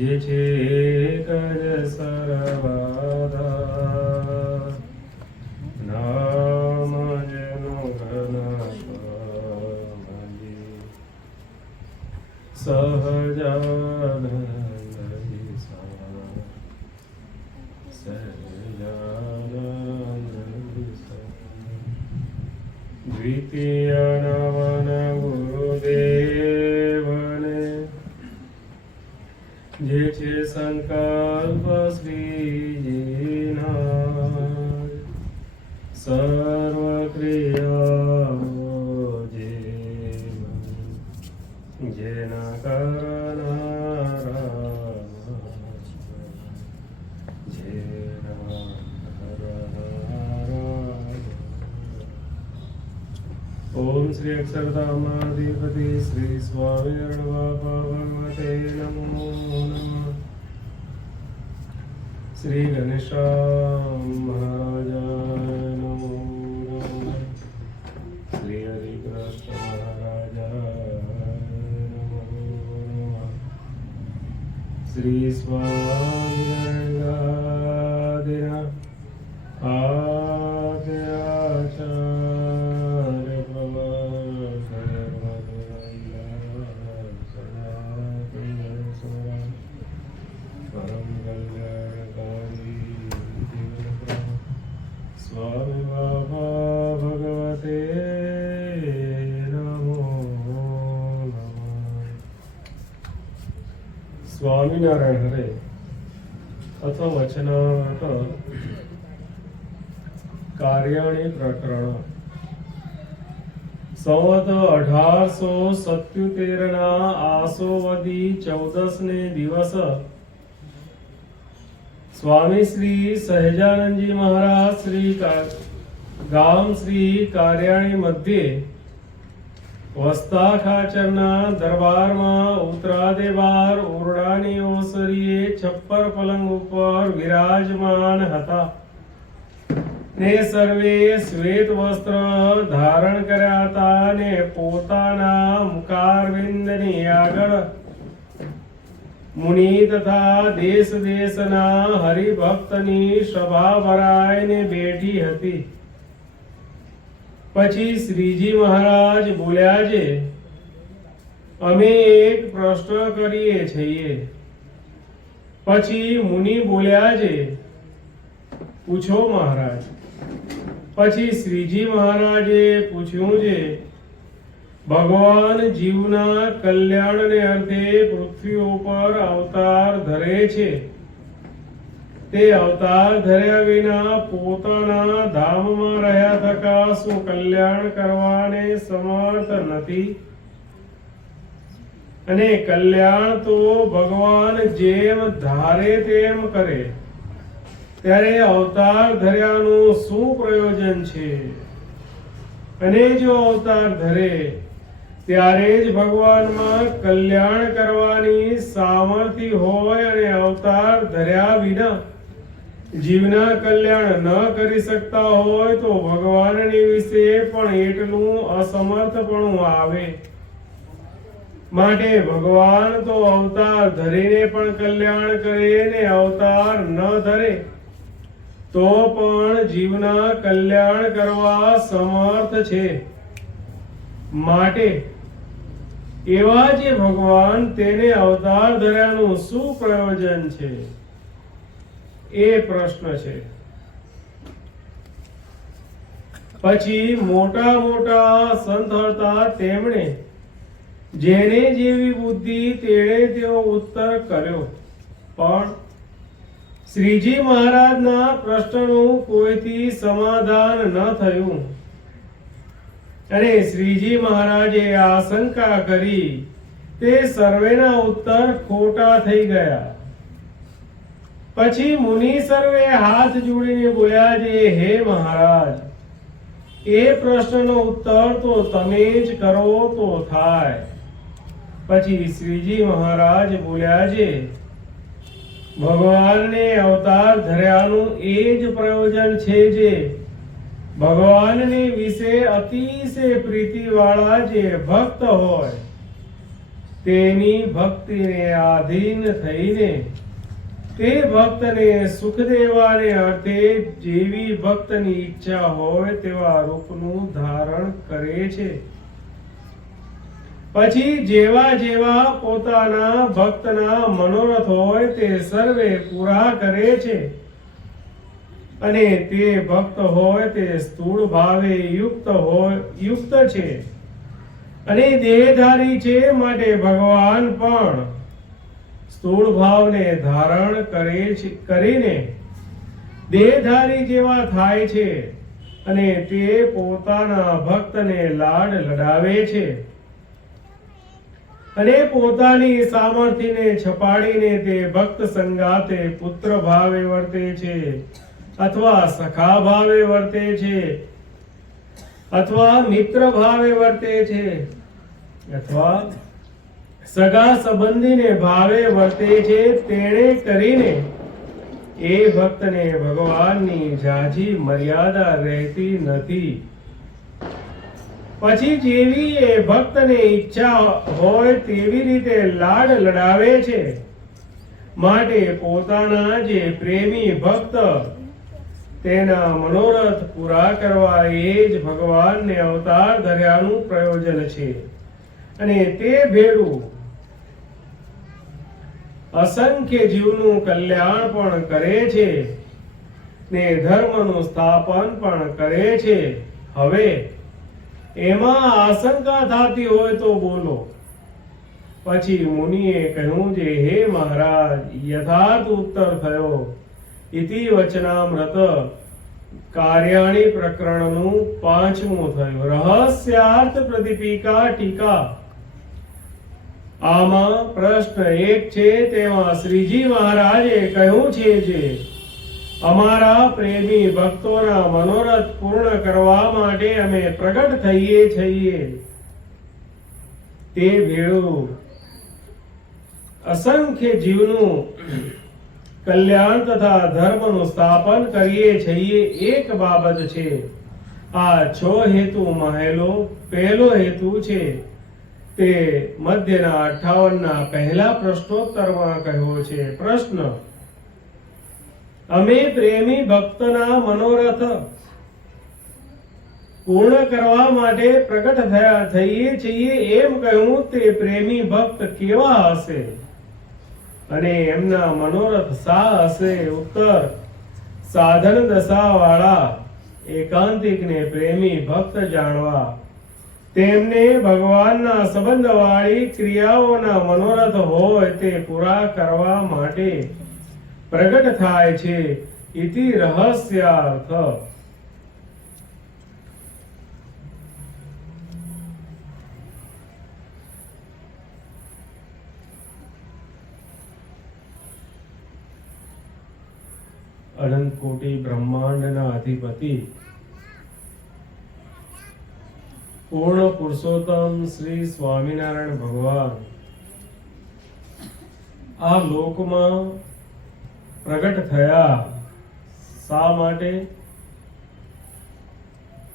જે છે એક જ સર્વદા, નામ જેનું ઘનશ્યામજી, સહજાનંદ દ્વિતીય નમન ગુરુદેવને, જે છે સંકલ્પ શ્રીજીના, સર્વ ક્રિયાઓ જેના કરનારા, ઓમ શ્રી અક્ષરધામાધિપતિ શ્રી સ્વામિનારાયણ બાપા ભગવતે નમો નમઃ. શ્રી ગણેશાય મહારાજાય નમો નમઃ. શ્રી હરિકૃષ્ણ મહારાજાય નમો નમઃ. શ્રી સ્વામિનારાયણ સ્વામી બાબા ભગવતે નમો નમઃ. સ્વામિનારાયણ હરે અથવા વચનામૃત કાર્યાણી પ્રકરણ. સંવત 1877 ના આસોવદી 14 ને દિવસ સ્વામી શ્રી સહજાનંદજી મહારાજ શ્રી ગામ શ્રી કાર્યાણી મધ્યે વસ્તા ખાચરના દરબારમાં ઉત્તરાદે બાર ઓરડાની ઓસરીએ છપ્પર પલંગ ઉપર વિરાજમાન હતા ને સર્વે શ્વેત વસ્ત્ર ધારણ કર્યા હતા ને પોતાના મુખારવિંદની આગળ મુનિ તથા દેશ દેશના હરિભક્તની સભા ભરાઈને બેઠી હતી. પછી શ્રીજી મહારાજ બોલ્યા છે, અમે એક પ્રશ્ન કરીએ છીએ. પછી મુનિ બોલ્યા છે, પૂછો મહારાજ. પછી શ્રીજી મહારાજે પૂછ્યું છે, ભગવાન જીવના કલ્યાણને અર્થે પૃથ્વી ઉપર અવતાર ધરે છે. તે અવતાર ધર્યા વિના પોતાના ધામમાં રહ્યા થકા શું કલ્યાણ કરવાને સમર્થ નથી? અને કલ્યાણ તો ભગવાન જેમ ધારે તેમ કરે, ત્યારે અવતાર ધર્યાનું શું પ્રયોજન છે? અને જો અવતાર ધરે ત્યારે જ ભગવાનમાં કલ્યાણ કરવાની સામર્થ્ય હોય અને અવતાર ધર્યા વિના જીવના કલ્યાણ ન કરી શકતા હોય તો ભગવાનની વિશે પણ એટલું અસમર્થપણું આવે. માટે ભગવાન તો અવતાર ધરીને પણ કલ્યાણ કરે ને અવતાર ન ધરે તો પણ જીવના કલ્યાણ કરવા સમર્થ છે. માટે એવા જે ભગવાન તેને અવતાર ધર્યાનું શું પ્રયોજન છે? એ પ્રશ્ન છે. પછી મોટા મોટા સંત હતા તેમણે જેને જેવી બુદ્ધિ તેણે તેવો ઉત્તર કર્યો, પણ શ્રીજી મહારાજના પ્રશ્નનું કોઈથી સમાધાન ન થયું. અને શ્રીજી મહારાજે આશંકા કરી તે સર્વેના ઉત્તર ખોટા થઈ ગયા. પછી મુનિ સર્વે હાથ જોડીને બોલ્યા છે, હે મહારાજ, એ પ્રશ્નનો ઉત્તર તો તમે જ કરો તો થાય. પછી શ્રીજી મહારાજ બોલ્યા છે, ભગવાનને અવતાર ધર્યાનું એ જ પ્રયોજન છે જે ભગવાનની વિશે અતિશય પ્રીતિ વાળા જે ભક્ત હોય તેની ભક્તિને આધીન થઈને તે ભક્તને સુખ દેવાને અર્થે જેવી ભક્તની ઈચ્છા હોય તેવા રૂપનું ધારણ કરે છે. પછી જેવા જેવા પોતાના ભક્તના મનોરથ હોય તે સર્વે પૂરા કરે છે. અને તે ભક્ત હોય તે સ્થૂળ ભાવે યુક્ત છે અને દેહધારી છે, માટે ભગવાન પણ સ્થૂળ ભાવને ધારણ કરીને દેહધારી જેવા થાય છે અને તે પોતાના ભક્તને લાડ લડાવે છે અને પોતાની સામર્થ્યને છપાડીને તે ભક્ત સંગાતે પુત્ર ભાવે વર્તે છે, અથવા સખા ભાવે વર્તે છે, અથવા મિત્ર ભાવે વર્તે છે, અથવા સગા સંબંધીને ભાવે વર્તે છે. તેણે કરીને એ ભક્તને ભગવાનની ઝાઝી મર્યાદા રહેતી નથી. પછી જેવી એ ભક્તને ઈચ્છા હોય તેવી રીતે લાડ લડાવે છે, માટે પોતાના જે પ્રેમી ભક્ત તેના મનોરથ પૂરા કરવા એ જ ભગવાનને અવતાર ધર્યાનું પ્રયોજન છે. અને તે ભેળું અસંખ્ય જીવનું કલ્યાણ પણ કરે છે ને ધર્મનું સ્થાપન પણ કરે છે. હવે એમાં આશંકા થતી હોય તો બોલો. પછી મુનિએ કહ્યું છે, હે મહારાજ, યથાર્થ ઉત્તર થયો. ઇતિ વચનામૃત કાર્યાણી પ્રકરણનું 5મું થયું. રહસ્યાર્થ પ્રદીપિકા ટીકા. આમાં પ્રશ્ન 1 છે, તેમાં શ્રીજી મહારાજે કહ્યું છે જે અમારા પ્રેમી ભક્તોના મનોરથ પૂર્ણ કરવા માટે અમે પ્રગટ થઈએ છીએ. તે ભેળું અસંખ્ય જીવનું કલ્યાણ તથા ધર્મનું સ્થાપન કરીએ છીએ. એક બાબત છે. આ 6 હેતુમાં પહેલો હેતુ છે તે મધ્યના 58ના પહેલા પ્રશ્નોત્તરમાં કહ્યો છે. પ્રશ્ન: અમે પ્રેમી ભક્તના મનોરથ પૂર્ણ કરવા માટે પ્રગટ થઈએ છીએ એમ કહ્યું. તે પ્રેમી ભક્ત કેવા હશે અને એમના મનોરથ શા હશે? ઉત્તર: સાધન દશા વાળા એકાંતિકને પ્રેમી ભક્ત જાણવા, તેમને ભગવાનના સંબંધ વાળી ક્રિયાઓના મનોરથ હોય તે પૂરા કરવા માટે પ્રગટ થાય છે. ઇતિ રહસ્યાર્થ. અનંત કોટી બ્રહ્માંડના અધિપતિ પૂર્ણ પુરુષોત્તમ શ્રી સ્વામિનારાયણ ભગવાન આ લોકમાં પ્રગટ થયા. શા માટે?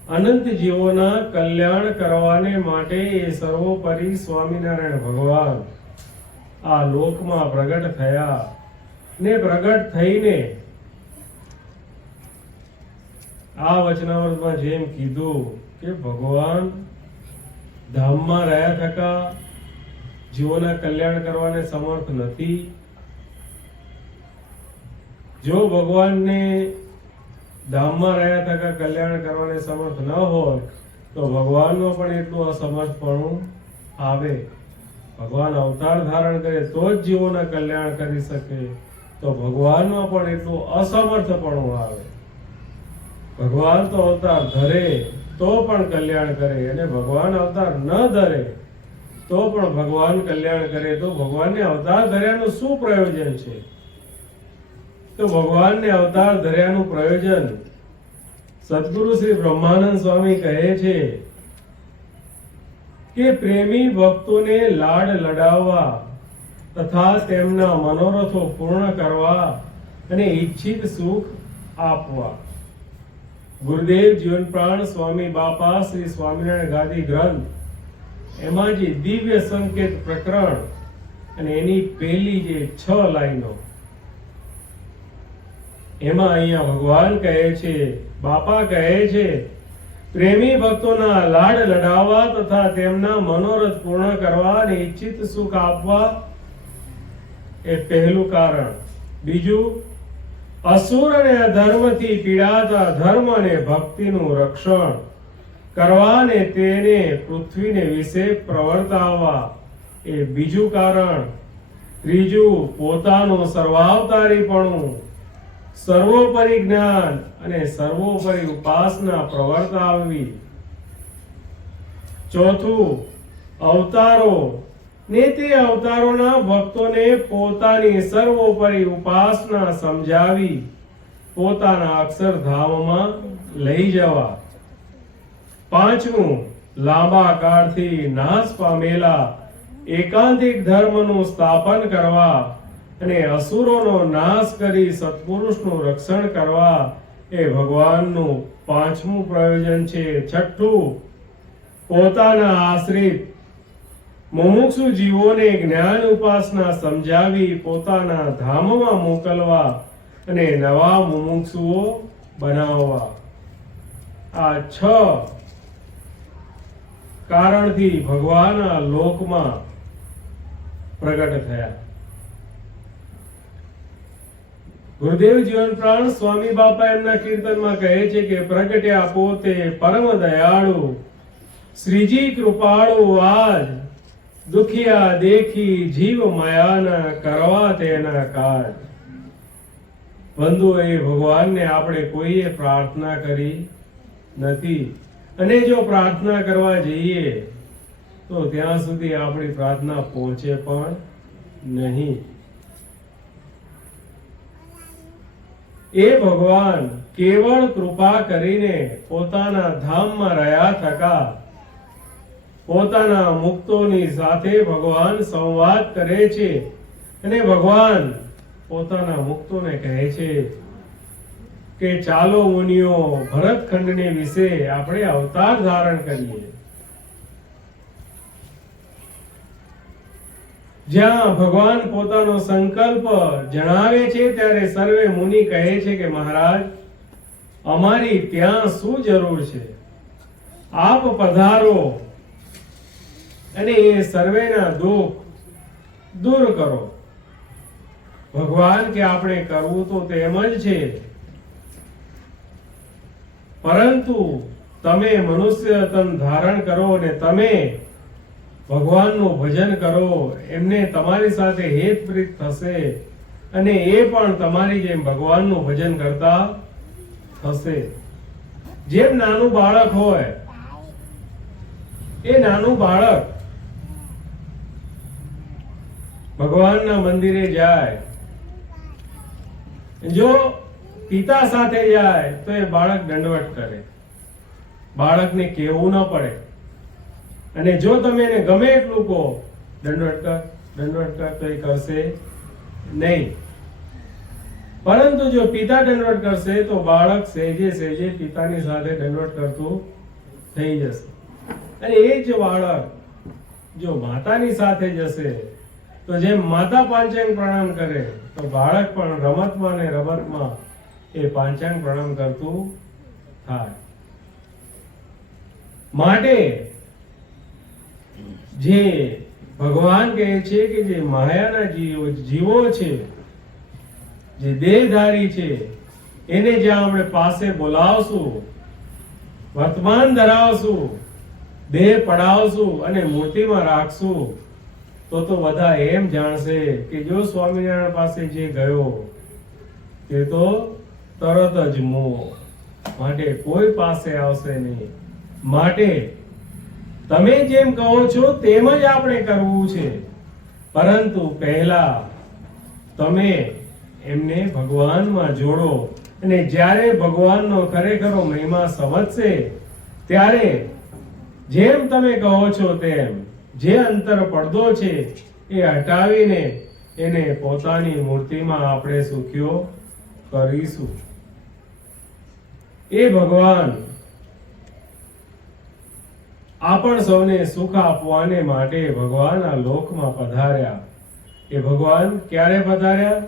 અનંત જીવોના કલ્યાણ કરવાને માટે એ સર્વોપરી સ્વામિનારાયણ ભગવાન આ લોકમાં પ્રગટ થયા ને પ્રગટ થઈને આ વચનામૃતમાં જેમ કીધું કે ભગવાન ધામમાં રહ્યા થકા જીવોના કલ્યાણ કરવાને સમર્થ નથી. જો ભગવાનને ધામમાં રહ્યા થકા કલ્યાણ કરવાને સમર્થ ન હોય તો ભગવાનનો પણ એટલું અસમર્થપણું આવે. ભગવાન અવતાર ધારણ કરે તો જ જીવોના કલ્યાણ કરી શકે, તો ભગવાનમાં પણ એટલું અસમર્થપણું આવે. ભગવાન તો અવતાર ધરે તો પણ કલ્યાણ કરે, અને ભગવાન અવતાર ન ધરે તો પણ ભગવાન કલ્યાણ કરે. તો ભગવાનને અવતાર ધર્યાનું શું પ્રયોજન છે? તો ભગવાનને અવતાર ધર્યાનું પ્રયોજન સદગુરુ શ્રી બ્રહ્માનંદ સ્વામી કહે છે કે પ્રેમી ભક્તોને લાડ લડાવવા તથા તેમના મનોરથો પૂર્ણ કરવા અને ઈચ્છિત સુખ આપવા. ગુરુદેવ જીવન પ્રાણ સ્વામી બાપા શ્રી સ્વામિનારાયણ ગાદી ગ્રંથ એમાં જે દિવ્ય સંકેત પ્રકરણ અને એની પહેલી જે 6 લાઈનો, એમાં અહીંયા ભગવાન કહે છે, બાપા કહે છે, પ્રેમી ભક્તોના લાડ લડાવવા તથા તેમના મનોરથ પૂર્ણ કરવા અને ઈચ્છિત સુખ આપવા એ પહેલું કારણ. બીજું, અસુર અને અધર્મથી પીડાતા ધર્મ અને ભક્તિનું રક્ષણ કરવા અને તેને પૃથ્વીને વિશે પ્રવર્તાવવા એ બીજું કારણ. ત્રીજું, પોતાનું સર્વાવતારીપણું, સર્વોપરી જ્ઞાન અને સર્વોપરી ઉપાસના પ્રવર્તાવવી. ચોથું, અવતારો ને તે અવતારોના ભક્તોને પોતાની સર્વોપરી ઉપાસના સમજાવી પોતાના અક્ષરધામમાં લઈ જવા. પાંચમું, લાંબા કાળથી નાશ પામેલા એકાંતિક ધર્મનું સ્થાપન કરવા અને અસુરોનો નાશ કરી સત્પુરુષનું રક્ષણ કરવા એ ભગવાનનું પાંચમું પ્રયોજન છે. છઠ્ઠું, પોતાના આશ્રિત મુમુક્ષુ જીવોને જ્ઞાન ઉપાસના સમજાવી પોતાના ધામમાં મોકલવા અને નવા મુમુક્ષુઓ બનાવવા. આ 6 કારણથી ભગવાન આ લોકમાં પ્રગટ થયા. ગુરુદેવ જીવન પ્રાણ સ્વામી બાપા એમના કીર્તનમાં કહે છે કે પ્રગટ્યા પોતે પરમ દયાળુ, શ્રીજી કૃપાળુ આજ, દુખિયા દેખી જીવ માયાના કરવા તેના કાજ. બંધુઓ, એ ભગવાનને આપણે કોઈએ પ્રાર્થના કરી નથી, અને જો પ્રાર્થના કરવા જઈએ તો ત્યાં સુધી આપણી પ્રાર્થના પહોંચે પણ નહીં. એ ભગવાન કેવળ કૃપા કરીને પોતાના ધામમાં રહ્યા થકા પોતાના મુક્તોની સાથે ભગવાન સંવાદ કરે છે અને ભગવાન પોતાના મુક્તોને કહે છે કે ચાલો મુનિઓ, ભરતખંડને વિશે આપણે અવતાર ધારણ કરીએ. જ્યાં ભગવાન પોતાનો સંકલ્પ જણાવે છે ત્યારે સર્વે મુનિ કહે છે કે મહારાજ, અમારી ત્યાં શું જરૂર છે, આપ પધારો અને એ સર્વેના દુઃખ દૂર કરો. ભગવાન કે આપણે કરવું તો તેમ જ છે, પરંતુ તમે મનુષ્ય તન ધારણ કરો અને તમે ભગવાનનું ભજન કરો, એમને તમારી સાથે હેતપ્રીત થશે અને એ પણ તમારી જેમ ભગવાનનું ભજન કરતા થશે. જેમ નાનું બાળક હોય, એ નાનું બાળક ભગવાનના મંદિરે જાય, જો પિતા સાથે જાય તો એ બાળક દંડવત કરે, બાળકને કહેવું ન પડે. અને જો તમે એને ગમે એટલું કહો દંડવત કર તો એ કરશે નહીં. પરંતુ જો પિતા દંડવત કરશે તો બાળક સહેજે સહેજે પિતાની સાથે દંડવત કરતું થઈ જશે. અને એ જ બાળક જો માતાની સાથે જશે તો જેમ માતા પાંચાંગ પ્રણામ કરે તો બાળક પણ રમતમાં ને રમતમાં એ પાંચાંગ પ્રણામ કરતું થાય. માટે જે ભગવાન કહે છે કે જે માયાના જીવો છે, જે દેહધારી છે, એને જ્યાં આપણે પાસે બોલાવશું, વર્તમાન ધરાવશું, દેહ પડાવશું અને મૂર્તિમાં રાખશું તો બધા એમ જાણશે કે જો સ્વામિનારાયણ પાસે જે ગયો તે તો તરત જ મોહ, માટે કોઈ પાસે આવશે નહીં. માટે તમે જેમ કહો છો તેમ જ આપણે કરવું છે, પરંતુ પહેલા તમે એમને ભગવાનમાં જોડો અને જ્યારે ભગવાનનો ખરેખરો મહિમા સમજશે ત્યારે જેમ તમે કહો છો તેમ જે અંતર પડદો છે એ હટાવીને એને પોતાની મૂર્તિમાં આપણે સુખ્યો કરીશું. એ ભગવાન આપણ સૌને સુખ આપવાને માટે ભગવાન આ લોકમાં પધાર્યા. એ ભગવાન ક્યારે પધાર્યા?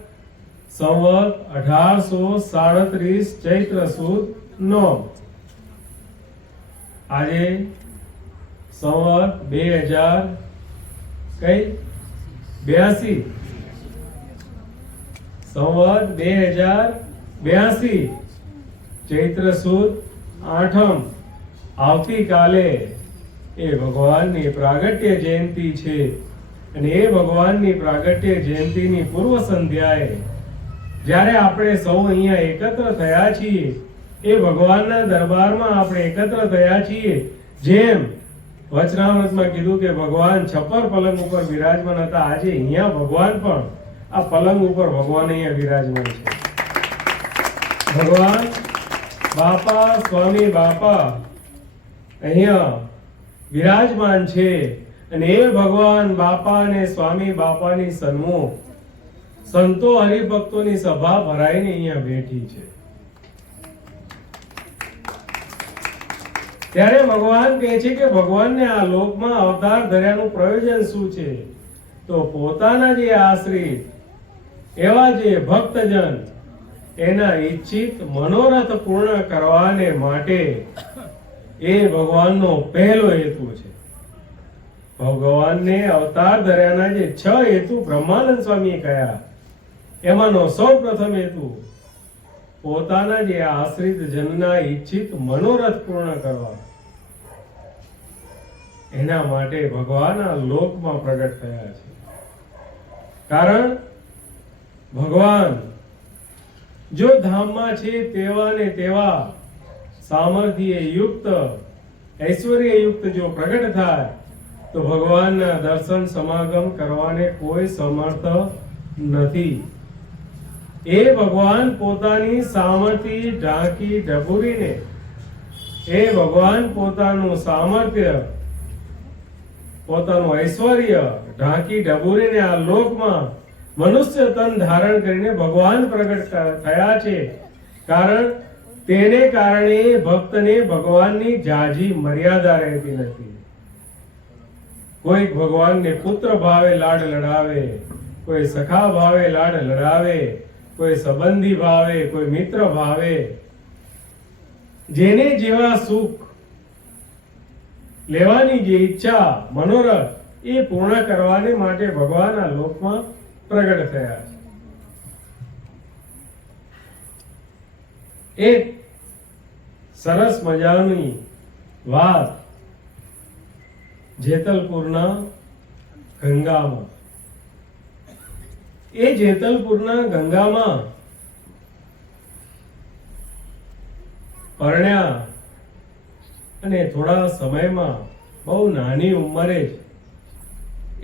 સંવત 1837 ચૈત્ર સુદ 9. આજે સંવત 2082. સંવત 2082 ચૈત્ર સુદ 8. આવતીકાલે એ ભગવાનની પ્રાગટ્ય જયંતિ છે અને એ ભગવાનની પ્રાગટ્ય જયંતિની પૂર્વ સંધ્યાએ જ્યારે આપણે સૌ અહીંયા એકત્ર થયા છીએ, એ ભગવાનના દરબારમાં આપણે એકત્ર થયા છીએ. જેમ વચનામૃતમાં કીધું કે ભગવાન છપ્પર પલંગ ઉપર વિરાજમાન હતા, આજે અહીંયા ભગવાન પણ આ પલંગ ઉપર ભગવાન અહીંયા વિરાજમાન છે. ભગવાન બાપા સ્વામી બાપા અહીંયા વિરાજમાન છે અને એ ભગવાન બાપા અને સ્વામી બાપાની સન્મુખ સંતો હરિભક્તોની સભા ભરાઈને અહીંયા બેઠી છે. ત્યારે ભગવાન કહે છે કે ભગવાનને આ લોકમાં અવતાર ધર્યાનું પ્રયોજન શું છે? તો પોતાના જે આશ્રિત એવા જે ભક્તજન એના ઈચ્છિત મનોરથ પૂર્ણ કરવાને માટે એ ભગવાનનો પહેલો હેતુ છે. ભગવાનને અવતાર ધર્યાના જે 6 હેતુ બ્રહ્માનંદ સ્વામીએ કહ્યા, એમાંનો સૌ પ્રથમ હેતુ પોતાના જે આશ્રિત જનના ઈચ્છિત મનોરથ પૂર્ણ કરવા, એના માટે ભગવાન આ લોકમાં પ્રગટ થયા છે. કારણ ભગવાન જો ધામમાં છે તેવા ને તેવા સામર્થ્ય યુક્ત ઐશ્વર્ય યુક્ત જો પ્રગટ થાય તો ભગવાનના દર્શન સમાગમ કરવાને કોઈ સમર્થ નથી. એ ભગવાન પોતાની સામર્થ્ય ઢાંકી ઢબુરીને, એ ભગવાન પોતાનું સામર્થ્ય પોતાનું ઐશ્વર્ય ઢાંકી ઢબુરીને આ લોકમાં મનુષ્ય તન ધારણ કરીને ભગવાન પ્રગટ થયા છે. કારણ તેને કારણે ભક્તને ભગવાનની જાજી મર્યાદા રહેતી નથી. કોઈક ભગવાનને પુત્ર ભાવે લાડ લડાવે, કોઈ સખા ભાવે લાડ લડાવે, કોઈ સંબંધી ભાવે, કોઈ મિત્ર ભાવે, જેને જેવા સુખ લેવાની જે ઈચ્છા મનોરથ એ પૂર્ણ કરવાને માટે ભગવાન આ લોકમાં પ્રગટ થયા છે. એક સરસ મજાની વાત જેતલપુરના ગંગામાં. એ જેતલપુરના ગંગામાં પરણ્યા અને થોડા સમયમાં બહુ નાની ઉંમરે જ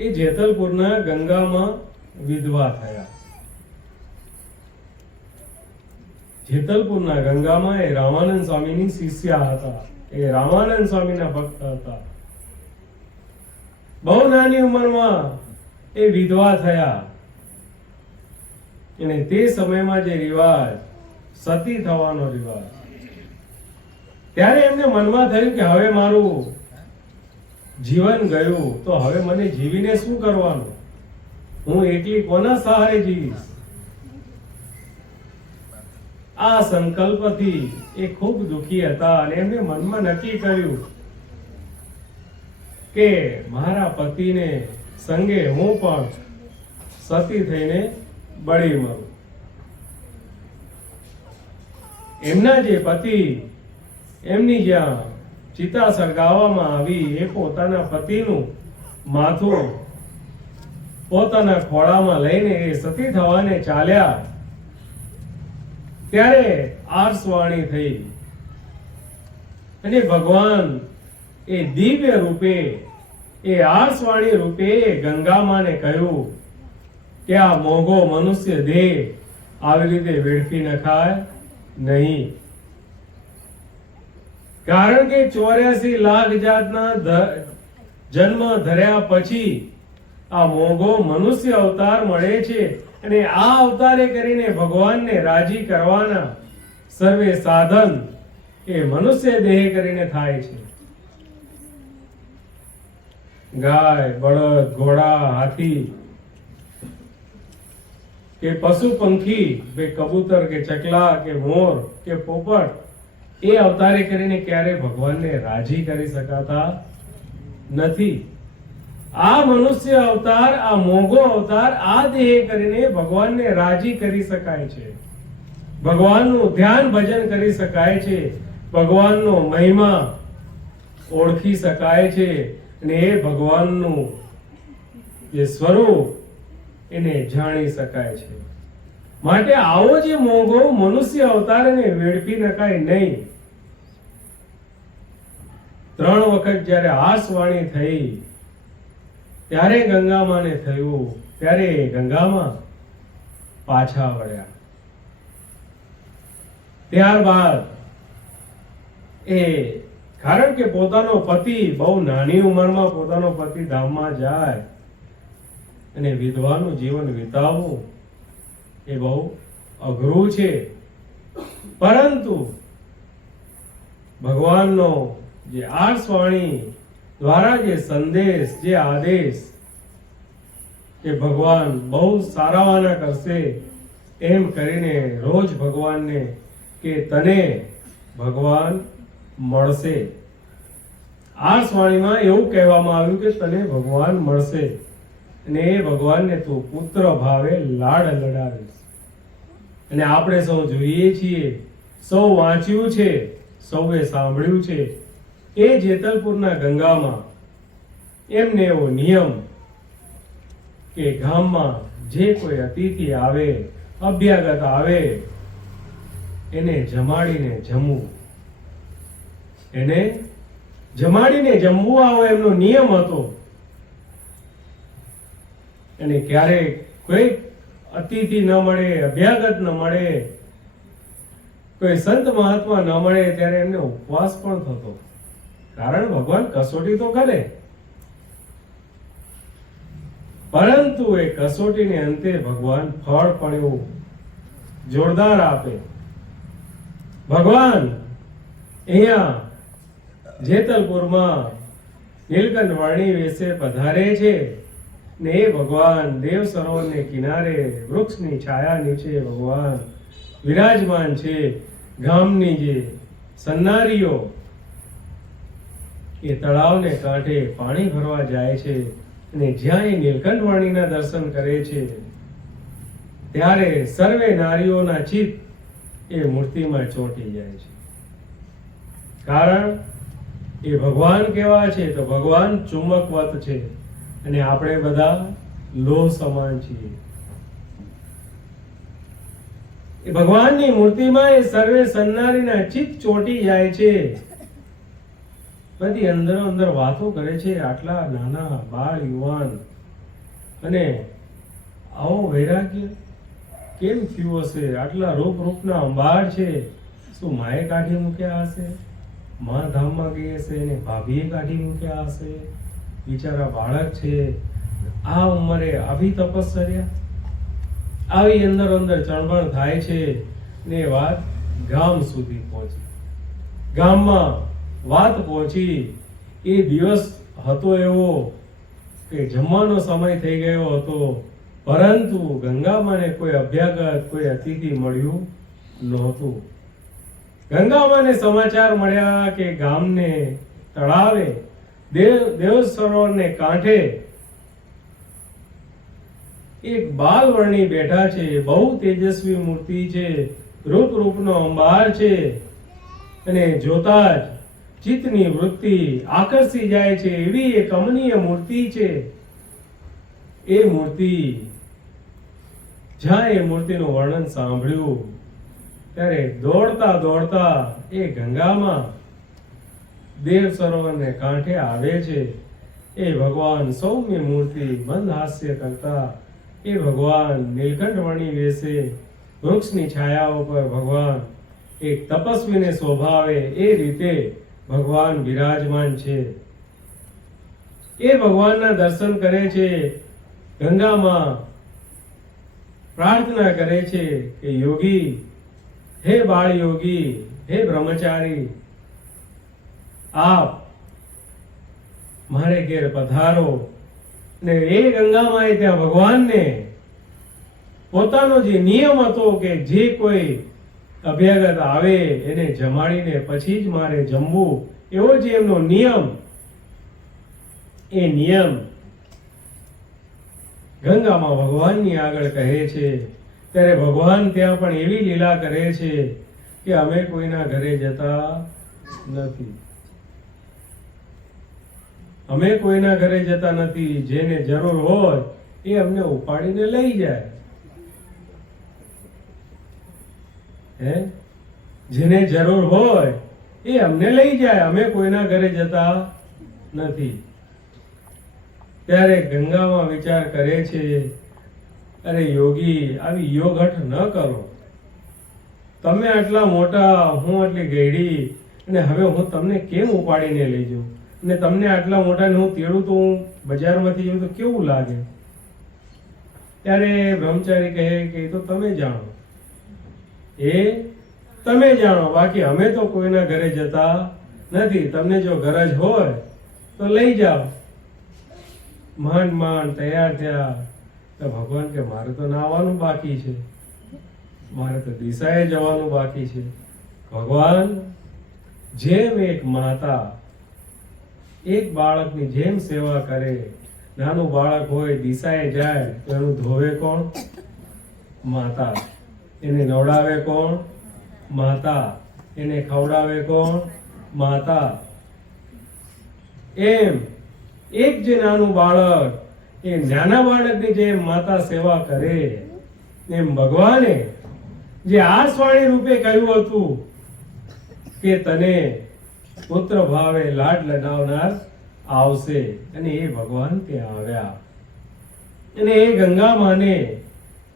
એ જેતલપુરના ગંગામાં વિધવા થયા. જેતલપુરના ગંગામાં એ રામાનંદ સ્વામીની શિષ્યા હતા, એ રામાનંદ સ્વામીના ભક્ત હતા. બહુ નાની ઉંમરમાં એ વિધવા થયા અને તે સમયમાં જે રિવાજ સતી થવાનો રિવાજ, ત્યારે એમને મનમાં થયું કે હવે મારું જીવન ગયું તો હવે મને જીવીને શું કરવાનું? હું એકલી કોના સહારે જીવીશ? આ સંકલ્પથી એ ખૂબ દુખી હતા અને એમને મનમાં નક્કી કર્યું કે મારા પતિને સંગે હું પણ સતી થઈને બળી મરું. એમના જે પતિ, એમની જ્યાં ચિતા સળગાવવામાં આવી, એ પોતાના પતિનું માથું પોતાના ખોળામાં લઈને એ સતી થવાને ચાલ્યા. ત્યારે આર્ષવાણી થઈ અને ભગવાન એ દિવ્ય રૂપે, એ આર્ષવાણી રૂપે ગંગામાને કહ્યું કે આ મોંઘો મનુષ્ય દેહ આવી રીતે વેડફી નખાય નહીં. કારણ કે 84 લાખ જાતના જન્મ ધર્યા પછી આ મોંઘો મનુષ્ય અવતાર મળે છે અને આ અવતારે કરીને ભગવાનને રાજી કરવાના સર્વે સાધન એ મનુષ્ય દેહ કરીને થાય છે. ગાય, બળદ, ઘોડા, હાથી કે પશુ પંખી, કે કબૂતર કે ચકલા કે મોર કે પોપટ, એ અવતારે કરીને ક્યારે ભગવાનને રાજી કરી શકાતા નથી. આ મનુષ્ય અવતાર, આ મોંઘો અવતાર, આ દેહ કરીને ભગવાનને રાજી કરી શકાય છે. ભગવાનનું ધ્યાન ભજન કરી શકાય છે. ભગવાનનો મહિમા ઓળખી શકાય છે અને એ ભગવાનનું જે સ્વરૂપ એને જાણી શકાય છે. માટે આવો જે મોંઘો મનુષ્ય અવતાર એને વેડફી નકાય નહીં. 3 વખત જ્યારે આસવાણી થઈ ત્યારે ગંગામાને થયું, ત્યારે ગંગામાં પાછા વળ્યા. ત્યારબાદ એ કારણ કે પોતાનો પતિ બહુ નાની ઉંમરમાં પોતાનો પતિ ધામમાં જાય અને વિધવાનું જીવન વિતાવવું એ બહુ અઘરું છે. પરંતુ ભગવાનનો જે આર્ષવાણી દ્વારા જે સંદેશ, જે આદેશ કે ભગવાન બહુ સારાવાના કરશે એમ કરીને રોજ ભગવાનને કે તને ભગવાન મળશે. આર્ષવાણીમાં એવું કહેવામાં આવ્યું કે તને ભગવાન મળશે અને એ ભગવાનને તું પુત્ર ભાવે લાડ લડાવીશ. અને આપણે સૌ જોઈએ છીએ, સૌ વાંચ્યું છે, સૌએ સાંભળ્યું છે, એ જેતલપુરના ગંગામાં એમને એવો નિયમ કે ગામમાં જે કોઈ અતિથિ આવે, અભ્યાગત આવે, એને જમાડીને જમવું, એને જમાડીને જમવું આવો એમનો નિયમ હતો. અને ક્યારેક કોઈ અતિથિ ન મળે, અભ્યાગત ન મળે, કોઈ સંત મહાત્મા ન મળે ત્યારે એમને ઉપવાસ પણ થતો. કારણ ભગવાન કસોટી તો કરે, પરંતુ એ કસોટીને અંતે ભગવાન ફળ પણ એવું જોરદાર આપે. ભગવાન અહીંયા જેતલપુરમાં નીલકંઠ વાણી વેશે પધારે છે ને એ ભગવાન દેવ સરોવરને કિનારે વૃક્ષની છાયા નીચે ભગવાન વિરાજમાન છે. ગામની જે સન્નારીઓ એ તળાવને કાંઠે પાણી ભરવા જાય છે અને જ્યાં એ નીલકંઠ વાણીના દર્શન કરે છે ત્યારે સર્વે નારીઓના ચિત્ત એ મૂર્તિમાં ચોંટી જાય છે. કારણ એ ભગવાન કેવા છે તો ભગવાન ચુંબકવત છે અને આપણે બધા લોહ સમાન છીએ. એ ભગવાનની મૂર્તિમાં એ સર્વે સન્નારીના ચિત્ત ચોંટી જાય છે. બધી અંદર અંદર વાતો કરે છે. આટલા નાના બાળ યુવાન અને આવો વૈરાગ્ય કેમ થયું હશે? આટલા રૂપના અંબાર છે, શું માએ કાઢી મૂક્યા હશે? મા ધામમાં ગઈ હશે અને ભાભીએ કાઢી મૂક્યા હશે? બિચારા બાળક છે, આ ઉંમરે આવી તપશ્ચર્યા, આવી અંદર અંદર ચણબણ થાય છે ને વાત ગામ સુધી પહોંચી. ગામમાં વાત પહોંચી. એ દિવસ હતો એવો કે જમવાનો સમય થઈ ગયો હતો, પરંતુ ગંગામાને કોઈ અભ્યાગત, કોઈ અતિથિ મળ્યું નહોતું. ગંગામાને સમાચાર મળ્યા કે ગામને તળાવે દેવ સરોવરને કાંઠે એક બાલવર્ણી બેઠા છે. બહુ તેજસ્વી મૂર્તિ છે, રૂપનો અંબાર છે અને જોતા જ ચિત્તની વૃત્તિ આકર્ષી જાય છે એવી એક કમનીય મૂર્તિ છે. એ મૂર્તિ, જ્યાં એ મૂર્તિનું વર્ણન સાંભળ્યું ત્યારે દોડતા દોડતા એ ગંગામાં દેવ સરોવરને કાંઠે આવે છે. એ ભગવાન સૌમ્ય મૂર્તિ, મંદ હાસ્ય કરતા એ ભગવાન નીલકંઠ વાણી વેશે વૃક્ષની છાયાઓ પર ભગવાન એક તપસ્વીને શોભાવે એ રીતે ભગવાન બિરાજમાન છે. એ ભગવાનના દર્શન કરે છે. ગંગામાં પ્રાર્થના કરે છે કે યોગી, હે બાળ યોગી, હે બ્રહ્મચારી, આપ મારે ઘેર પધારો. ને એ ગંગામાએ ત્યાં ભગવાનને પોતાનો જે નિયમ હતો કે જે કોઈ અભ્યાગત આવે એને જમાડીને પછી જ મારે જમવું, એવો જે એમનો નિયમ, એ નિયમ ગંગામાં ભગવાનની આગળ કહે છે. ત્યારે ભગવાન ત્યાં પણ એવી લીલા કરે છે કે અમે કોઈના ઘરે જતા નથી. અમે કોઈના ઘરે જતા નથી. જેને જરૂર હોય એ અમને ઉપાડીને લઈ જાય. હે, જેને જરૂર હોય એ અમને લઈ જાય. અમે કોઈના ઘરે જતા નથી. ત્યારે ગંગામાં વિચાર કરે છે, અરે યોગી, આવી યોગહઠ ન કરો. તમે આટલા મોટા, હું આટલી ગયડી, અને હવે હું તમને કેમ ઉપાડીને લઈ જાઉં? અને તમને આટલા મોટાને હું તેડું તો હું બજારમાંથી જઉં તો કેવું લાગે? ત્યારે બ્રહ્મચારી કહે કે એ તો તમે જાણો, એ તમે જાણો, બાકી અમે તો કોઈના ઘરે જતા નથી. તમને જો ગરજ હોય તો લઈ જાઓ. માંડ માંડ તૈયાર થયા તો ભગવાન કે મારે તો નાવાનું બાકી છે, મારે તો દિશાએ જવાનું બાકી છે. ભગવાન જેમ એક માતા એક બાળકની જેમ સેવા કરે, નાનું બાળક હોય દિશાએ જાય તો એનું ધોવે કોણ? માતા. એને નવડાવે કોણ? માતા. એને ખવડાવે કોણ? માતા. એમ એક જે નાનું બાળક, એ નાના બાળકની જેમ માતા સેવા કરે, એમ ભગવાને જે આસવાણી રૂપે કહ્યું હતું કે તને પુત્ર ભાવે લાડ લડાવનાર આવશે, અને એ ભગવાન ત્યાં આવ્યા. અને એ ગંગામાને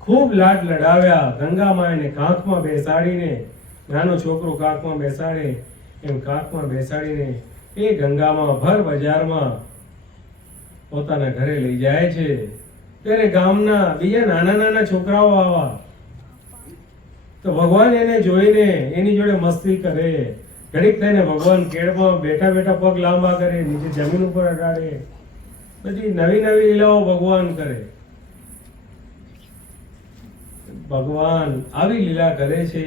ખૂબ લાડ લડાવ્યા. ગંગામાને કાંખમાં બેસાડીને, નાનું છોકરું કાંખમાં બેસાડે એમ કાંખમાં બેસાડીને એ ગંગામાં ભર બજારમાં પોતાના ઘરે લઈ જાય છે. ત્યારે ગામના બીજા નાના નાના છોકરાઓ આવા તો ભગવાન એને જોઈને એની જોડે મસ્તી કરે. ઘડીક થઈને ભગવાન કેળમાં બેઠા બેઠા પગ લાંબા કરે, નીચે જમીન ઉપર અડાડે. બધી નવી નવી લીલાઓ ભગવાન કરે. ભગવાન આવી લીલા કરે છે.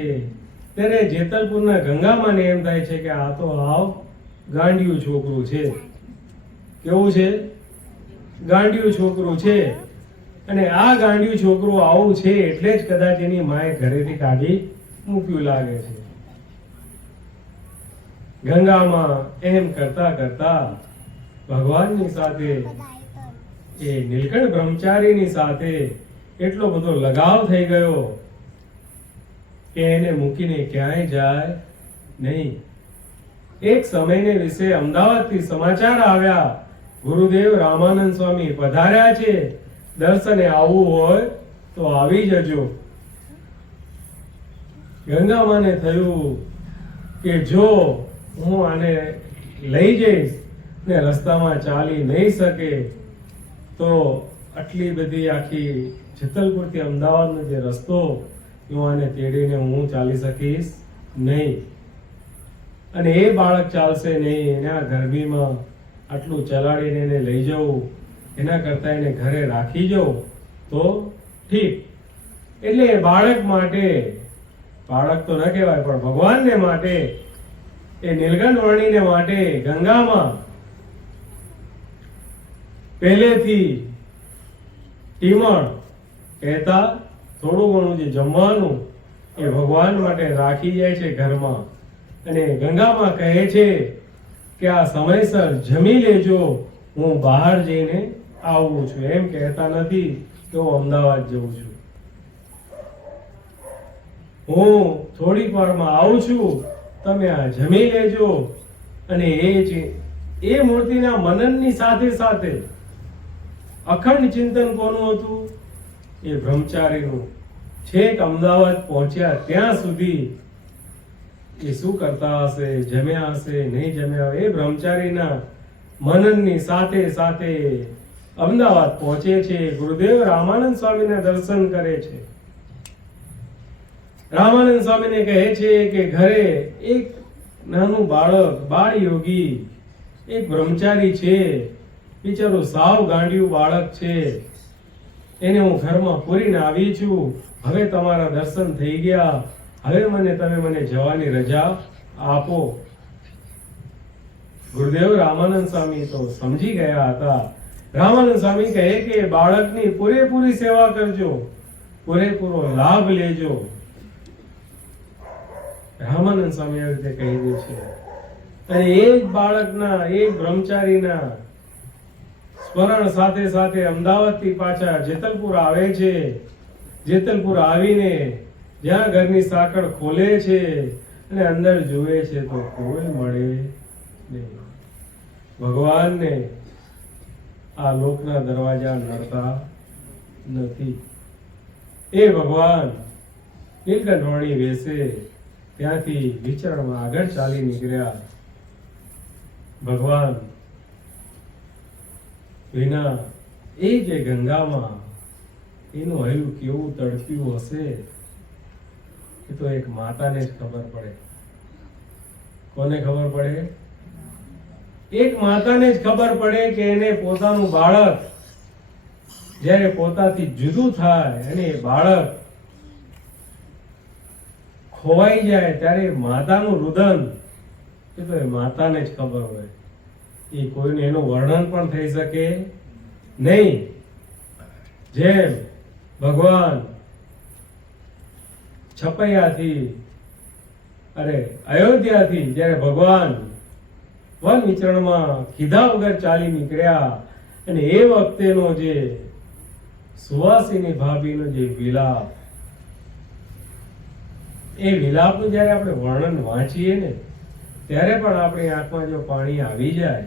ત્યારે જેતલપુરના ગંગામાને એમ થાય છે કે આ તો આવ ગાંડિયું છોકરું છે. કેવું છે? ગાંડિયું છોકરું છે. અને આ ગાંડિયું છોકરું આવું છે એટલે જ કદાચ એની માએ ઘરેથી કાઢી મૂક્યું લાગે છે. ગંગામાં એમ કરતા કરતા ભગવાનની સાથે, એ નીલકંઠ બ્રહ્મચારીની સાથે એટલો બધો લગાવ થઈ ગયો કે એને મૂકીને ક્યાંય જાય નહીં. એક સમયને વિશે અમદાવાદથી સમાચાર આવ્યા, ગુરુદેવ રામાનંદ સ્વામી પધાર્યા છે, દર્શને આવવું હોય તો આવી જજો. ગંગામાને થયું કે જો હું આને લઈ જઈશ ને રસ્તામાં ચાલી નહીં શકે તો આટલી બધી આખી જેતલપુરથી અમદાવાદનો જે રસ્તો, હું આને તેડીને હું ચાલી શકીશ નહીં. અને એ બાળક ચાલશે નહીં. એના ગરમીમાં આટલું ચલાડીને એને લઈ જવું, એના કરતા એને ઘરે રાખી જવું તો ઠીક. એટલે બાળક માટે, બાળક તો ન કહેવાય પણ ભગવાનને માટે, એ નીલકંઠ વર્ણીને માટે ગંગામાં પહેલેથી ટીમણ કહેતા થોડું ઘણું જે જમવાનું એ ભગવાન માટે રાખી જાય છે ઘરમાં. અને ગંગામાં કહે છે કે આ સમયસર જમી લેજો, હું બહાર જઈને આવું છું. એમ કહેતા નથી કે હું અમદાવાદ જઉં છું, હું થોડીક વારમાં આવું છું, તમે આ જમી લેજો. અને એ મૂર્તિના મનનની સાથે સાથે અખંડ ચિંતન કોનું હતું? એ બ્રહ્મચારીનું. છેક અમદાવાદ પહોંચ્યા ત્યાં સુધી એ શું કરતા હશે, જમ્યા હશે, નહીં જમ્યા, એ બ્રહ્મચારીના મનનની સાથે સાથે અમદાવાદ પહોંચે છે. ગુરુદેવ રામાનંદ સ્વામીના દર્શન કરે છે. રામાનંદ સ્વામીને કહે છે કે ઘરે એક નાનું બાળક, બાળ યોગી, એક બ્રહ્મચારી છે, બિચારું સાવ ગાંડિયું બાળક છે, એને હું ઘરમાં પૂરીને આવી છું, હવે તમારા દર્શન થઈ ગયા, હવે તમે મને જવાની રજા આપો. ગુરુદેવ રામાનંદ સ્વામી તો સમજી ગયા હતા. રામાનંદ સ્વામી કહે કે બાળકની પૂરેપૂરી સેવા કરજો, પૂરેપૂરો લાભ લેજો. રામાનંદ સ્વામી આ રીતે કહી દે છે. અને એક બાળકના, એક બ્રહ્મચારીના સ્મરણ સાથે સાથે અમદાવાદથી પાછા જેતલપુર આવે છે. જેતલપુર આવીને જ્યાં ઘરની સાંકળ ખોલે છે અને અંદર જુએ છે તો કોઈ મળે નહીં. ભગવાનને આ લોકના દરવાજા નડતા નથી. એ ભગવાન નીલકંઠ વાણી વેશે ત્યાંથી વિચરણમાં આગળ ચાલી નીકળ્યા. ભગવાન વિના એ જે ગંગામાં એનું હૈયું કેવું તડપ્યું હશે એ તો એક માતાને જ ખબર પડે. કોને ખબર પડે? એક માતાને જ ખબર પડે કે એને પોતાનું બાળક જ્યારે પોતાથી જુદું થાય અને એ બાળક ખોવાઈ જાય ત્યારે માતાનું રુદન એ તો એ માતાને જ ખબર હોય. એ કોઈને એનું વર્ણન પણ થઈ શકે નહીં. જેમ ભગવાન છપૈયાથી અયોધ્યાથી જ્યારે ભગવાન વન વિચરણમાં કીધા વગર ચાલી નીકળ્યા અને એ વખતેનો જે સુવાસિની ભાભીનો જે વિલાપ, એ વિલાપનું જ્યારે આપણે વર્ણન વાંચીએ ને ત્યારે પણ આપણી આંખમાં જો પાણી આવી જાય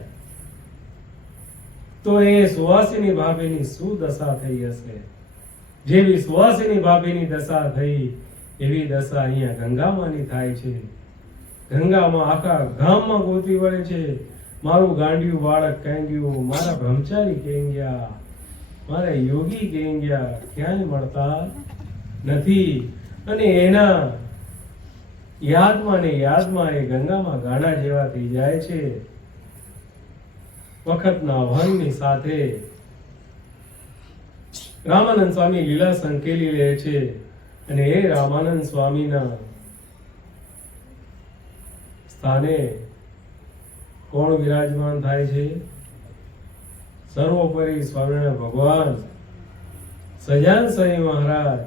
તો એ સુવાસિની ભાભીની શું દશા થઈ હશે. જેવી સુવાસિની ભાભીની દશા થઈ એવી દશા અહીંયા ગંગામાની થાય છે. ગંગામાં આખા ગામમાં ગોતી વળે છે, મારું ગાંડિયું બાળક ક્યાં ગયું, મારા બ્રહ્મચારી ક્યાં ગયા, મારા યોગી ક્યાં ગયા, ક્યાંય મળતા નથી. અને એના યાદમાં ને યાદમાં એ ગંગામાં ગાણા જેવા થઈ જાય છે. વખતના વહનની સાથે રામાનંદ સ્વામી લીલા સંકેલી લે છે અને એ રામાનંદ સ્વામીના સ્થાને કોણ વિરાજમાન થાય છે? સર્વોપરી સ્વામિનારાયણ ભગવાન સજાન સ્વામી મહારાજ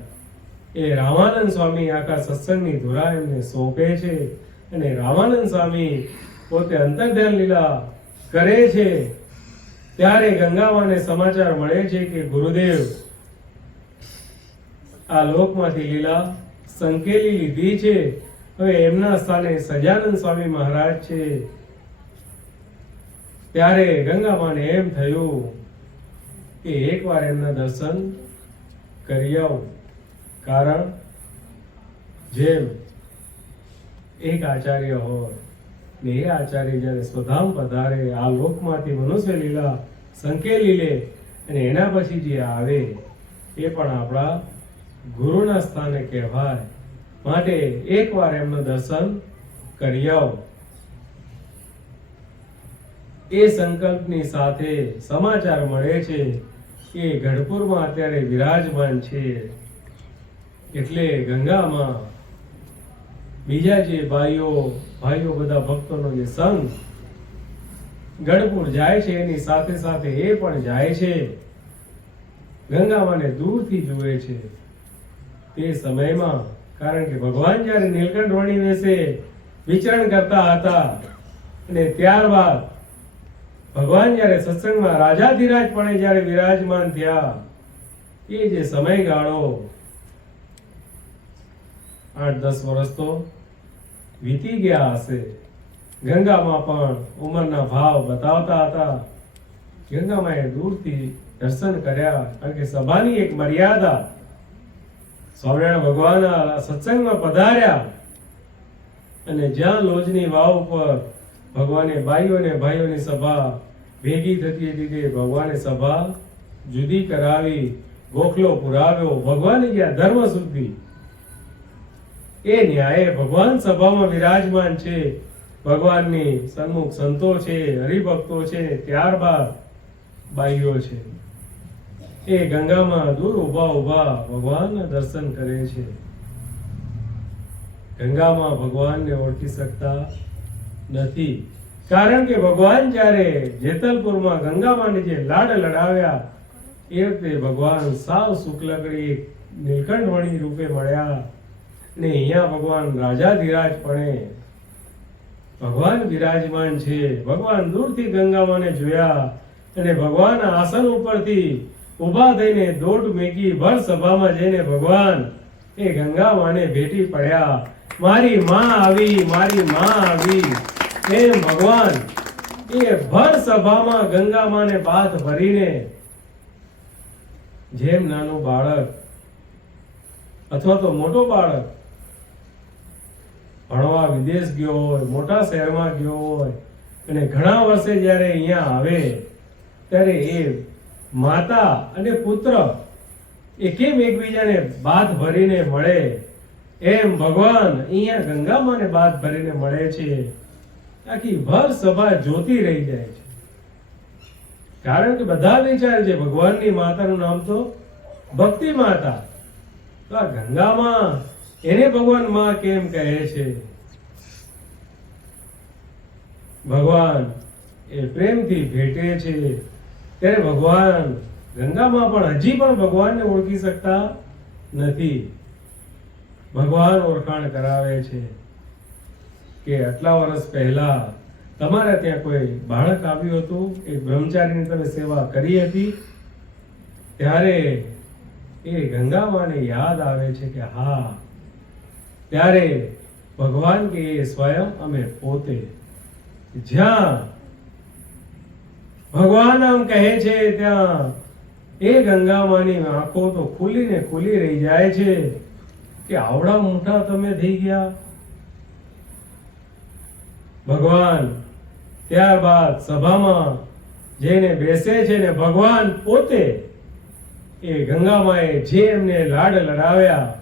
એ રામાનંદ સ્વામી આખા સત્સંગની ધુરા એમને સોંપે છે અને રામાનંદ સ્વામી પોતે અંતર્ધ્યાન લીલા કરે છે. ત્યારે ગંગામાને સમાચાર મળે છે કે ગુરુદેવ આ લોકમાંથી લીલા સંકેલી લીધી છે, હવે એમના સ્થાને સજાનંદ સ્વામી મહારાજ છે. ત્યારે ગંગામાને એમ થયું કે એકવાર એમના દર્શન કરી આવું. કારણ જેમ એક આચાર્ય હોય ને એ આચાર્ય જ્યારે સ્વધામ પધારે, આ લોકમાંથી મનુષ્ય લીલા સંકેલી લે અને એના પછી જે આવે એ પણ આપણા ગુરુના સ્થાને કહેવાય. માટે એકવાર એમનું દર્શન કરી આવો. એ સંકલ્પની સાથે સમાચાર મળે છે કે ગઢપુરમાં અત્યારે વિરાજમાન છે. એટલે ગંગામાં બીજા જે ભાઈઓ બધા ભક્તોનો જે સંઘ ગઢપુર જાય છે એની સાથે સાથે એ પણ જાય છે. ગંગામાને દૂરથી જુએ છે. તે સમયમાં કારણ કે ભગવાન જ્યારે નીલકંઠ વણી વેશે વિચરણ કરતા હતા અને ત્યારબાદ ભગવાન જ્યારે સત્સંગમાં રાજાધિરાજ પણ જ્યારે વિરાજમાન થયા, એ જે સમયગાળો 8-10 વર્ષ તો વીતી ગયા હશે. ગંગામાં પણ ઉંમરના ભાવ બતાવતા હતા. ગંગામાએ દૂરથી દર્શન કર્યા કારણ કે સભાની એક મર્યાદા. સ્વામિનારાયણ ભગવાન સત્સંગમાં પધાર્યા અને જ્યાં લોજની વાવ ઉપર ભગવાને બાઈઓને ભાઈઓની સભા ભેગી થતી હતી તે ભગવાને સભા જુદી કરાવી, ગોખલો પુરાવ્યો. ભગવાને જ્યાં ધર્મ શુદ્ધિ એ ન્યાયે ભગવાન સભામાં વિરાજમાન છે. ભગવાનની સન્મુખ સંતો છે, હરિભક્તો છે. ત્યારબાદ બાઈઓ છે, એ ગંગામાં દૂર ઊભા ઊભા ભગવાનના દર્શન કરે છે. ગંગામાં ભગવાનને ઓળખી શકતા નથી, કારણ કે ભગવાન જ્યારે જેતલપુરમાં ગંગામાને જે લાડ લડાવ્યા એ વખતે ભગવાન સાવ શુક્લકડી નીલકંઠમણી રૂપે મળ્યા ને અહીંયા ભગવાન રાજાધિરાજપણે ભગવાન વિરાજમાન છે. ભગવાન દૂરથી ગંગામાને જોયા અને ભગવાન આસન ઉપરથી ઊભા થઈને દોટ મેકી ભર સભામાં જઈને ભગવાન એ ગંગામાને ભેટી પડ્યા. મારી માં આવી, મારી માં આવી એમ ભગવાન એ ભર સભામાં ગંગામાને બાથ ભરીને જેમ નાનું બાળક અથવા તો મોટો બાળક ભણવા વિદેશ ગયો હોય, મોટા શહેરમાં ગયો હોય અને ઘણા વર્ષે જ્યારે અહીંયા આવે ત્યારે એ માતા અને પુત્ર એ કેમ એકબીજાને બાથ ભરીને મળે એમ ભગવાન અહીંયા ગંગામાને બાથ ભરીને મળે છે. આખી ભર સભા જોતી રહી જાય છે, કારણ કે બધા વિચારે છે ભગવાનની માતાનું નામ તો ભક્તિ માતા, તો આ ગંગામાં એને ભગવાન માં કેમ કહે છે? ભગવાન એ પ્રેમથી ભેટે છે ત્યારે ભગવાન ગંગામાં પણ હજી પણ ભગવાનને ઓળખી શકતા નથી. ભગવાન ઓળખાણ કરાવે છે કે આટલા વર્ષ પહેલા તમારે ત્યાં કોઈ બાળક આવ્યું હતું, એક બ્રહ્મચારીની તમે સેવા કરી હતી, ત્યારે એ ગંગામાને યાદ આવે છે કે હા, ત્યારે ભગવાન કે એ સ્વયં અમે પોતે. જ્યાં ભગવાન આમ કહે છે ત્યાં એ ગંગામાની આંખો તો ખુલીને ખુલી રહી જાય છે કે આવડા મોટા તમે થઈ ગયા. ભગવાન ત્યારબાદ સભામાં જઈને બેસે છે ને ભગવાન પોતે એ ગંગામાએ જે એમને લાડ લડાવ્યા,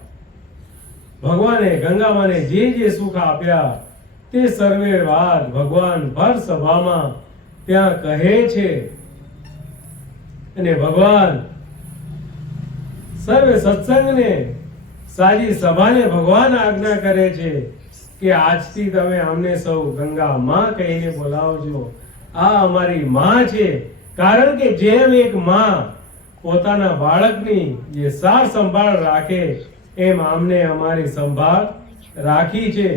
ભગવાને ગંગામાને જે જે સુખ આપ્યા તે સર્વે વાત ભગવાન ભર સભામાં ત્યાં કહે છે. અને ભગવાન સર્વે સત્સંગને સાજી સભાને ભગવાન આજ્ઞા કરે છે કે આજથી તમે અમને સૌ ગંગા માં કહીને બોલાવજો. આ અમારી માં છે, કારણ કે જેમ એક માં પોતાના બાળકની જે સાર સંભાળ રાખે એમ અમને અમારી સંભાળ રાખી છે.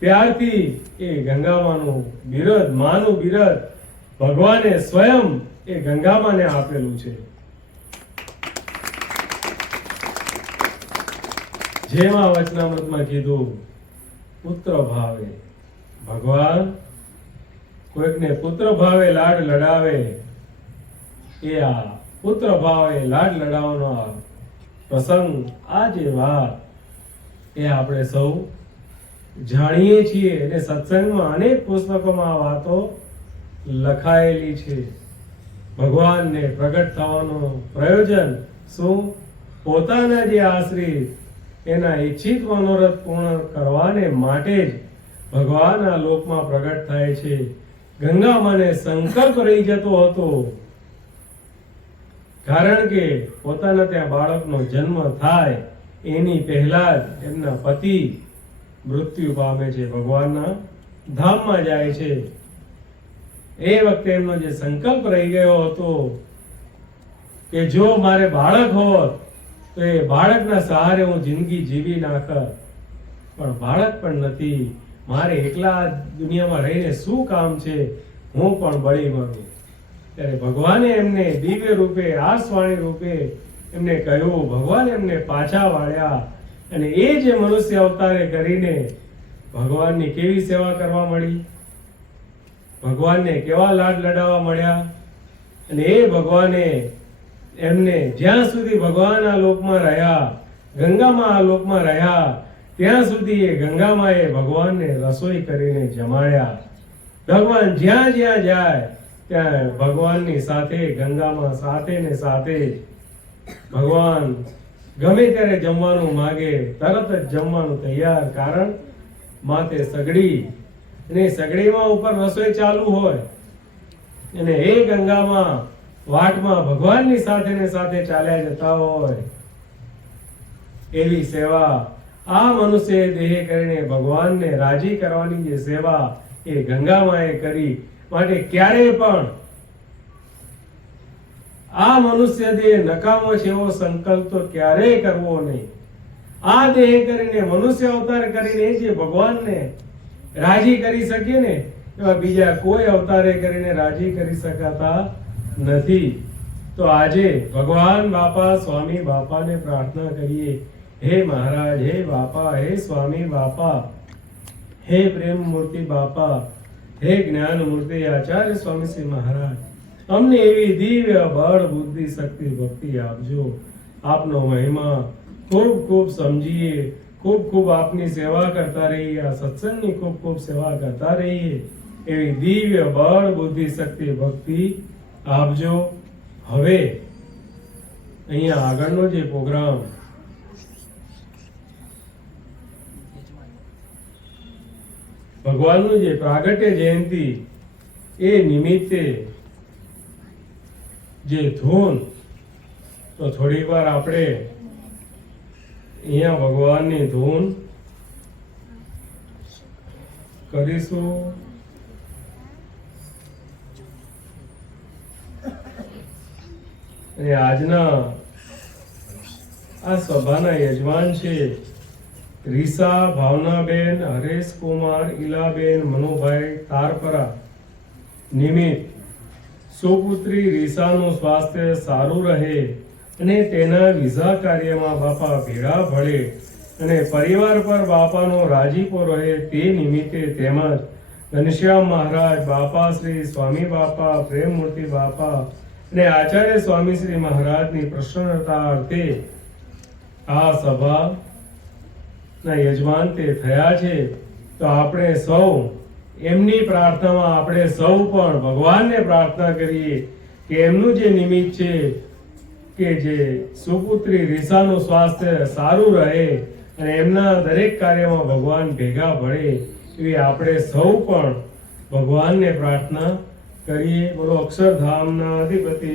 ત્યારથી એ ગંગામાનું બિરદ, માનું બિરદ ભગવાને સ્વયં એ ગંગામાને આપેલું છે. જેમાં વચનામૃતમાં કીધું પુત્ર ભાવે, ભગવાન કોઈકને પુત્ર ભાવે લાડ લડાવે, એ આ પુત્ર ભાવે લાડ લડાવવાનો આ પ્રસંગ, આ જે વાત એ આપણે સૌ જાણીએ છીએ અને સત્સંગમાં અનેક પુસ્તકોમાં આ વાતો લખાયેલી છે. ભગવાનને પ્રગટ થવાનું પ્રયોજન શું? પોતાના જે આશ્રિત એના ઈચ્છિત મનોરથ પૂર્ણ કરવાને માટે જ ભગવાન આ લોકમાં પ્રગટ થાય છે. ગંગામાને સંકલ્પ રહી જતો હતો, કારણ કે પોતાના ત્યાં બાળકનો જન્મ થાય એની પહેલા જ એમના પતિ મૃત્યુ પામે છે, ભગવાનના ધામમાં જાય છે. એ વખતે એમનો જે સંકલ્પ રહી ગયો હતો કે જો મારે બાળક હોત તો એ બાળકના સહારે હું જિંદગી જીવી નાખત, પણ બાળક પણ નથી, મારે એકલા દુનિયામાં રહીને શું કામ છે, હું પણ બળી મરું. ત્યારે ભગવાને એમને દિવ્ય રૂપે, આસવાણી રૂપે એમને કહ્યું, ભગવાન એમને પાછા વાળ્યા અને એ જે મનુષ્ય અવતારે કરીને ભગવાનની કેવી સેવા કરવા મળી, ભગવાનને કેવા લાડ લડાવવા મળ્યા. અને એ ભગવાને એમને જ્યાં સુધી ભગવાન આ લોકમાં રહ્યા, ગંગામાં આ લોકમાં રહ્યા, ત્યાં સુધી એ ગંગામાએ ભગવાનને રસોઈ કરીને જમાડ્યા. ભગવાન જ્યાં જ્યાં જાય ત્યાં ભગવાનની સાથે, ગંગામાં સાથે ને સાથે ભગવાન ગમે ત્યારે જમવાનું માગે તરત જ જમવાનું તૈયાર, કારણ માથે સગડી અને સગડીમાં ઉપર રસોઈ ચાલુ હોય અને એ ગંગામાં વાટમાં ભગવાનની સાથે ને સાથે ચાલ્યા જતા હોય એવી સેવા આ મનુષ્ય દેહ કરીને ભગવાનને રાજી કરવાની જે સેવા એ ગંગામાએ કરી. માટે ક્યારેય પણ આ મનુષ્ય દેહ નકામો છે એવો સંકલ્પ તો ક્યારેય કરવો નહીં. આ દેહ કરીને મનુષ્ય અવતાર કરીને જે ભગવાનને રાજી કરી શકીએ ને એવા બીજા કોઈ અવતારે કરીને રાજી કરી શકાતા નથી. તો આજે ભગવાન બાપા સ્વામી બાપાને પ્રાર્થના કરીએ, હે મહારાજ, હે બાપા, હે સ્વામી બાપા, હે પ્રેમ મૂર્તિ બાપા, હે જ્ઞાન મૂર્તિ આચાર્ય સ્વામી શ્રી મહારાજ, અમને એવી દિવ્ય બળ બુદ્ધિ શક્તિ ભક્તિ આપજો. આપનો મહિમા ખૂબ ખૂબ સમજીએ, ખૂબ ખૂબ આપની સેવા કરતા રહીએ, આ સત્સંગની ખૂબ ખૂબ સેવા કરતા રહીએ, એવી દિવ્ય બળ બુદ્ધિ શક્તિ ભક્તિ આપજો. હવે અહીંયા આગળનો જે પ્રોગ્રામ ભગવાનનું જે પ્રાગટ્ય જયંતિ એ નિમિત્તે જે ધૂન, તો થોડીક વાર આપણે અહીંયા ભગવાનની ધૂન કરીશું. અને આજના આ સભાના યજમાન છે રીસા ભાવનાબેન, હરેશ કુમાર, ઈલાબેન, મનુભાઈ તારપરા. નિમિત્ત સુપુત્રી રીસાનું સ્વાસ્થ્ય સારું રહે અને તેના વિઝા કાર્યમાં બાપા ભેળા ભળે અને પરિવાર પર બાપાનો રાજીપો રહે તે નિમિત્તે, તેમજ ઘનશ્યામ મહારાજ બાપા શ્રી સ્વામી બાપા, પ્રેમમૂર્તિ બાપા અને આચાર્ય સ્વામી શ્રી મહારાજની પ્રસન્નતા અર્થે આ સભા ના યજમાન તે થયા છે. તો આપણે સૌ એમની પ્રાર્થનામાં આપણે સૌ પણ ભગવાનને પ્રાર્થના કરીએ કે એમનું જે નિમિત્ત છે કે જે સુપુત્રી રીસાનું સ્વાસ્થ્ય સારું રહે અને એમના દરેક કાર્યમાં ભગવાન ભેગા ભળે એવી આપણે સૌ પણ ભગવાનને પ્રાર્થના કરીએ. બોલો અક્ષરધામના અધિપતિ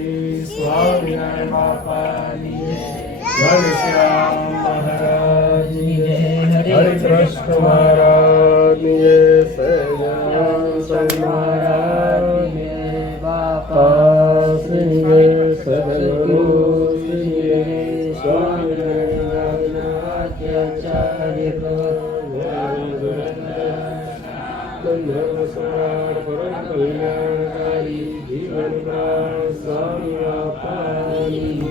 સ્વામિનારાયણ બાપાની જય, ઘનશ્યામ મહારાજની જય, હરે કૃષ્ણ મહારાજની જય, સહજાનંદ મહારાજની જય, બાપા શ્રી જય, સદગુરુ શ્રી જય, સ્વામિનારાયણ આચાર્ય પરમ કલ્યાણકારી જીવન સ્વામી બાપાની